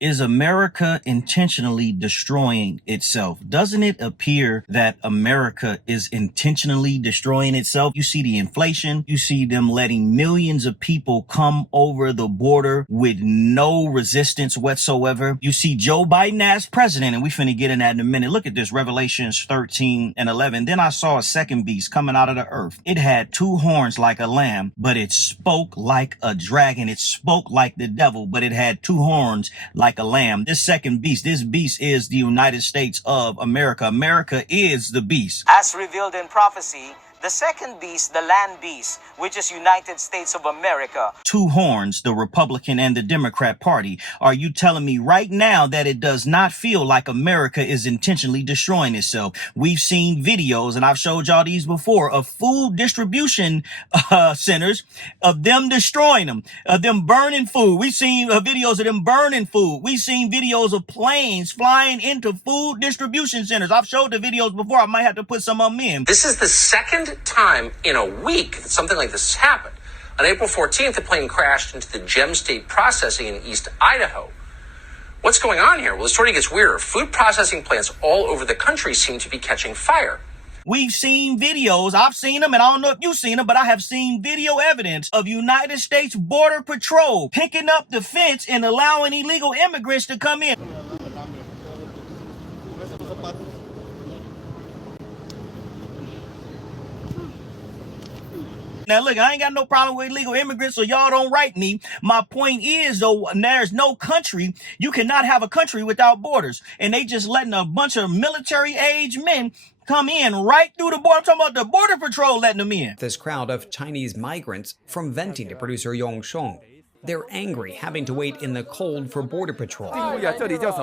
Is America intentionally destroying itself? Doesn't it appear that America is intentionally destroying itself? You see the inflation. You see them letting millions of people come over the border with no resistance whatsoever. You see Joe Biden as president, and we finna get in that in a minute. Look at this, Revelations 13 and 11. Then I saw a second beast coming out of the earth. It had two horns like a lamb, but it spoke like a dragon. It spoke like the devil, but it had two horns like a lamb. This second beast, this beast is the United States of America. America is the beast. As revealed in prophecy, the second beast, the land beast, which is United States of America. Two horns, the Republican and the Democrat Party. Are you telling me right now that it does not feel like America is intentionally destroying itself? We've seen videos, and I've showed y'all these before, of food distribution centers, of them destroying them, of them burning food. We've seen videos of them burning food. We've seen videos of planes flying into food distribution centers. I've showed the videos before. I might have to put some of them in. This is the second time in a week that something like this has happened. On April 14th, the plane crashed into the Gem State Processing in East Idaho. What's going on here? Well, the story gets weirder. Food processing plants all over the country seem to be catching fire. We've seen videos. I've seen them, and I don't know if you've seen them, but I have seen video evidence of United States Border Patrol picking up the fence and allowing illegal immigrants to come in. Now, look, I ain't got no problem with illegal immigrants, so y'all don't write me. My point is, though, there's no country. You cannot have a country without borders. And they just letting a bunch of military-age men come in right through the border. I'm talking about the Border Patrol letting them in. This crowd of Chinese migrants from venting to producer Yong Shong. They're angry, having to wait in the cold for Border Patrol.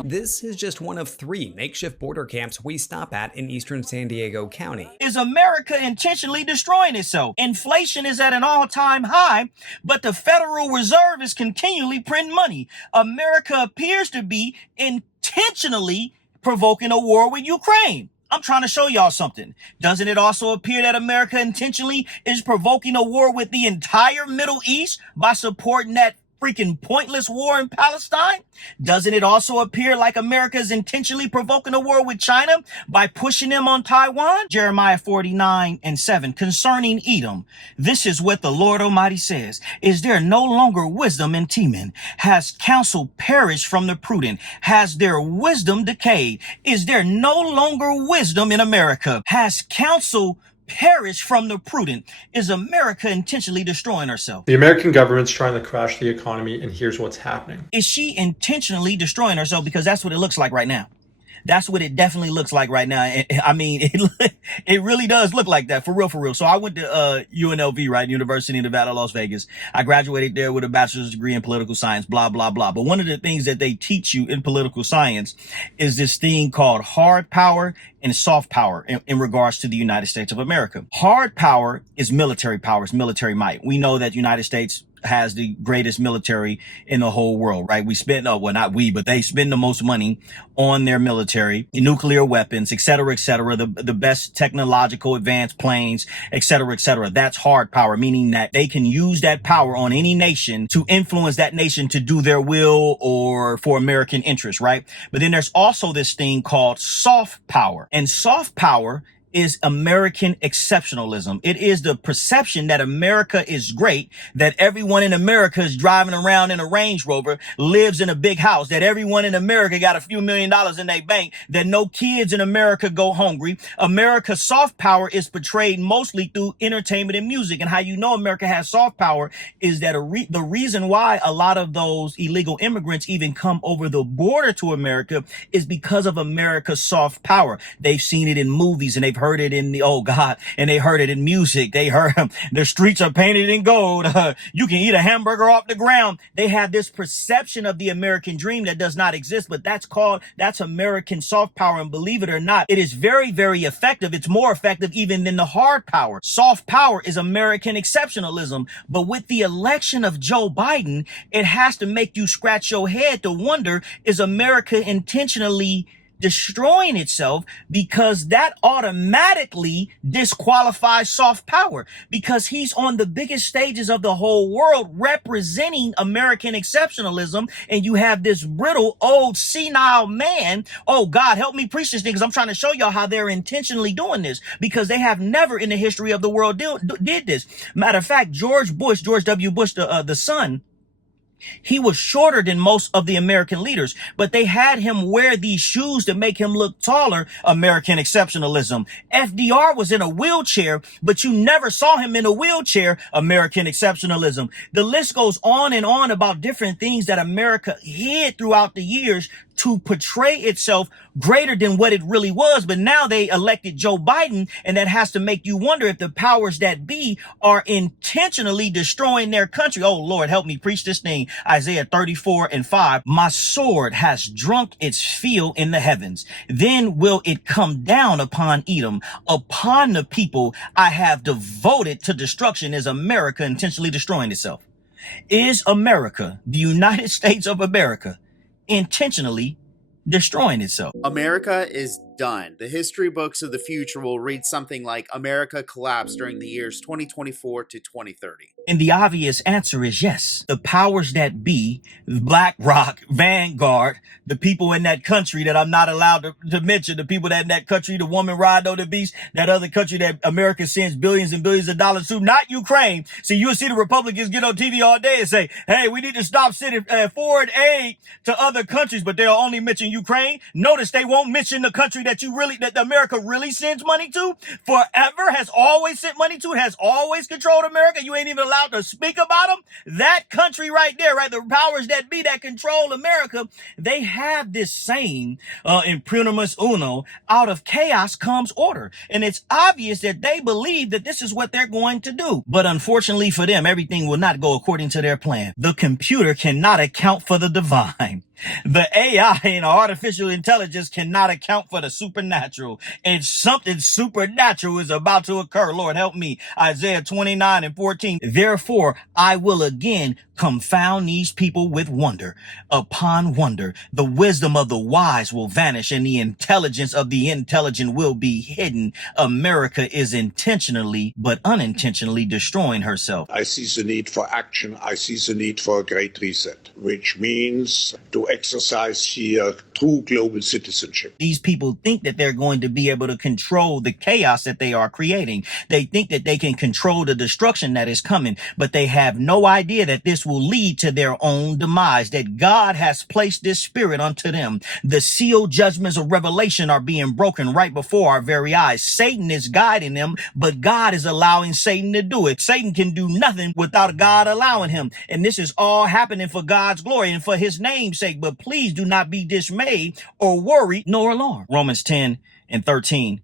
This is just one of 3 makeshift border camps we stop at in eastern San Diego County. Is America intentionally destroying itself? Inflation is at an all-time high, but the Federal Reserve is continually printing money. America appears to be intentionally provoking a war with Ukraine. I'm trying to show y'all something. Doesn't it also appear that America intentionally is provoking a war with the entire Middle East by supporting that freaking pointless war in Palestine? Doesn't it also appear like America is intentionally provoking a war with China by pushing them on Taiwan? Jeremiah 49:7, concerning Edom, this is what the Lord Almighty says. Is there no longer wisdom in Teman? Has counsel perished from the prudent? Has their wisdom decayed? Is there no longer wisdom in America? Has counsel perish from the prudent? Is America intentionally destroying herself? The American government's trying to crash the economy, and here's what's happening. Is she intentionally destroying herself? Because that's what it looks like right now. That's what it definitely looks like right now. I mean, it really does look like that, for real, for real. So I went to UNLV, right? University of Nevada, Las Vegas. I graduated there with a bachelor's degree in political science, blah, blah, blah. But one of the things that they teach you in political science is this thing called hard power and soft power in regards to the United States of America. Hard power is military power, it's military might. We know that the United States has the greatest military in the whole world, right? We spend, well, not we, but they spend the most money on their military, nuclear weapons, et cetera, the best technological advanced planes, et cetera. That's hard power, meaning that they can use that power on any nation to influence that nation to do their will or for American interests, right? But then there's also this thing called soft power, and soft power is American exceptionalism. It is the perception that America is great, that everyone in America is driving around in a Range Rover, lives in a big house, that everyone in America got a few $1 million in their bank, that no kids in America go hungry. America's soft power is portrayed mostly through entertainment and music. And how you know America has soft power is that the reason why a lot of those illegal immigrants even come over the border to America is because of America's soft power. They've seen it in movies, and they've heard it in and they heard it in music. They heard the streets are painted in gold. You can eat a hamburger off the ground. They have this perception of the American dream that does not exist, but that's American soft power. And believe it or not, it is very, very effective. It's more effective even than the hard power. Soft power is American exceptionalism. But with the election of Joe Biden, it has to make you scratch your head to wonder, is America intentionally destroying itself, because that automatically disqualifies soft power, because he's on the biggest stages of the whole world representing American exceptionalism, and you have this brittle old senile man. Oh God, help me preach this thing, because I'm trying to show y'all how they're intentionally doing this, because they have never in the history of the world did this. Matter of fact, George W. Bush, the son, he was shorter than most of the American leaders, but they had him wear these shoes to make him look taller. American exceptionalism. FDR was in a wheelchair, but you never saw him in a wheelchair. American exceptionalism. The list goes on and on about different things that America hid throughout the years to portray itself greater than what it really was. But now they elected Joe Biden, and that has to make you wonder if the powers that be are intentionally destroying their country. Oh Lord, help me preach this thing. Isaiah 34:5. My sword has drunk its fill in the heavens. Then will it come down upon Edom, upon the people I have devoted to destruction. Is America intentionally destroying itself? Is America, the United States of America, intentionally destroying itself? America is done. The history books of the future will read something like America collapsed during the years 2024 to 2030. And the obvious answer is yes. The powers that be, BlackRock, Vanguard, the people in that country that I'm not allowed to mention, the people that in that country, the woman riding on the beast, that other country that America sends billions and billions of dollars to, not Ukraine. See, you'll see the Republicans get on TV all day and say, hey, we need to stop sending foreign aid to other countries, but they'll only mention Ukraine. Notice they won't mention the country that America really sends money to, forever has always sent money to, has always controlled America. You ain't even allowed to speak about them. That country right there, right? The powers that be that control America, they have this saying, imprimis uno, out of chaos comes order. And it's obvious that they believe that this is what they're going to do. But unfortunately for them, everything will not go according to their plan. The computer cannot account for the divine. The AI and artificial intelligence cannot account for the supernatural, and something supernatural is about to occur. Lord, help me. Isaiah 29:14. Therefore, I will again confound these people with wonder upon wonder. The wisdom of the wise will vanish, and the intelligence of the intelligent will be hidden. America is intentionally but unintentionally destroying herself. I see the need for action. I see the need for a great reset, which means to exercise here true global citizenship. These people think that they're going to be able to control the chaos that they are creating. They think that they can control the destruction that is coming, but they have no idea that this will lead to their own demise, that God has placed this spirit unto them. The sealed judgments of Revelation are being broken right before our very eyes. Satan is guiding them, but God is allowing Satan to do it. Satan can do nothing without God allowing him. And this is all happening for God's glory and for his name's sake. But please do not be dismayed or worried nor alarmed. Romans 10:13.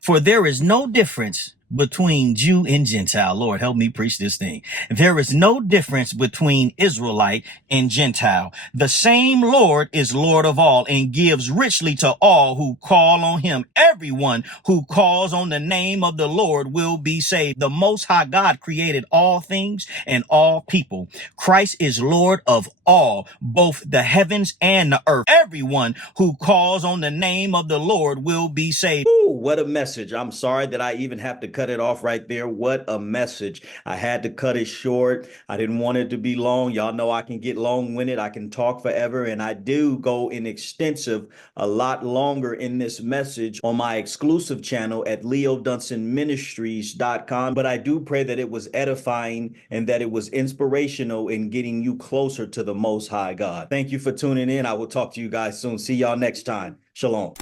For there is no difference between Jew and Gentile. Lord, help me preach this thing. There is no difference between Israelite and Gentile. The same Lord is Lord of all and gives richly to all who call on him. Everyone who calls on the name of the Lord will be saved. The Most High God created all things and all people. Christ is Lord of all, both the heavens and the earth. Everyone who calls on the name of the Lord will be saved. Ooh, what a message. I'm sorry that I even have to cut it off right there. What a message. I had to cut it short. I didn't want it to be long. Y'all know I can get long-winded. I can talk forever, and I do go in extensive, a lot longer in this message on my exclusive channel at leodunsonministries.com. But I do pray that it was edifying and that it was inspirational in getting you closer to the Most High God. Thank you for tuning in. I will talk to you guys soon. See y'all next time. Shalom.